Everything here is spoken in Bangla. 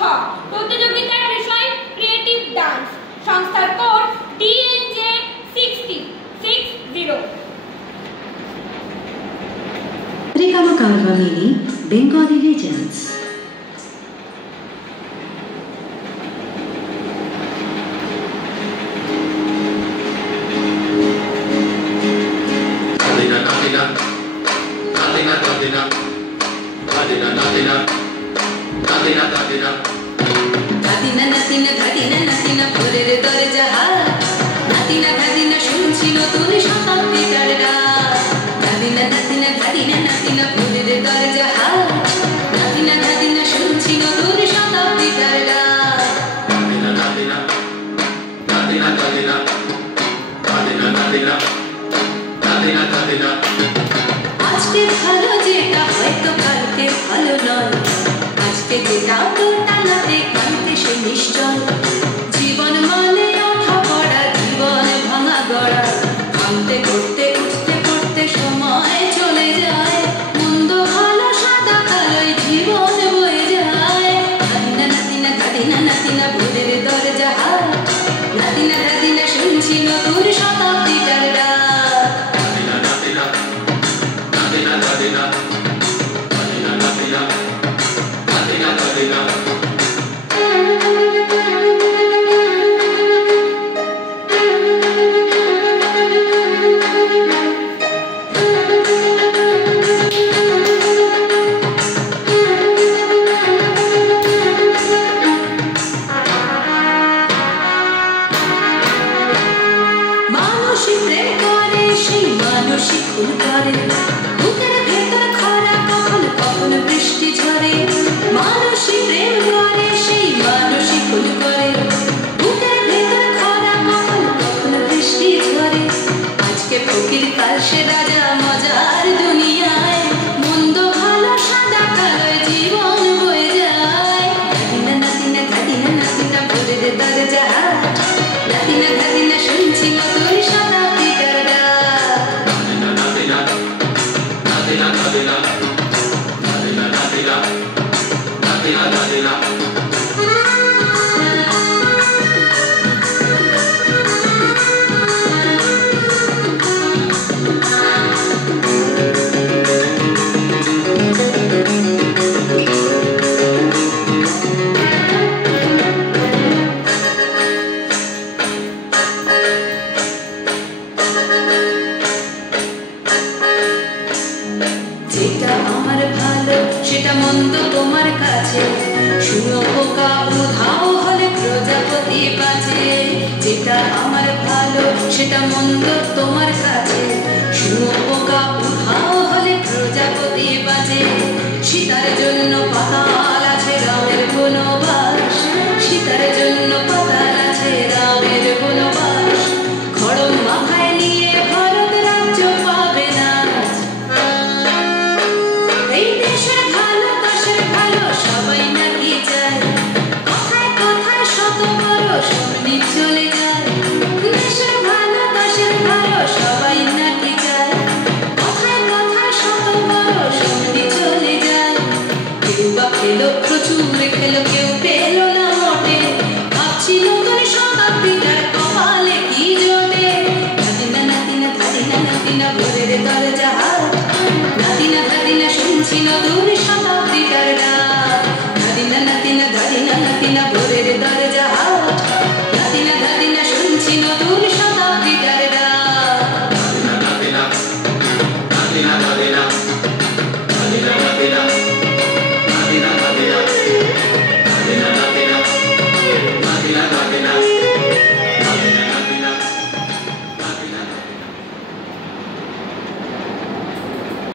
খ প্রতিযোগিতার বিষয় ক্রিয়েটিভ ডান্স সংস্থার code ডিএনজে 6060 Regama Kalvamini, Bengali Legends. আজকে ভালো যেটা হয়তো কালকে ভালো নয়, আজকে যেটা তোর টানাতে কালকে সে নিশ্চয়। জীবন মানে ওঠা পড়া, জীবন ভাঙা গড়া, ভাঙতে করতে উঠতে পড়তে সময় চলে যায়। মন্দ ভালো সাদা কালোই জীবন বয়ে যায়। নাতিনা নাতিনা গাদিনা নাতিনা ভোরের দরজা হাত, নাতিনা দাদিনা শুনছি নতুন শতাব্দীটার ডাক। Natina, natina, natina, natina,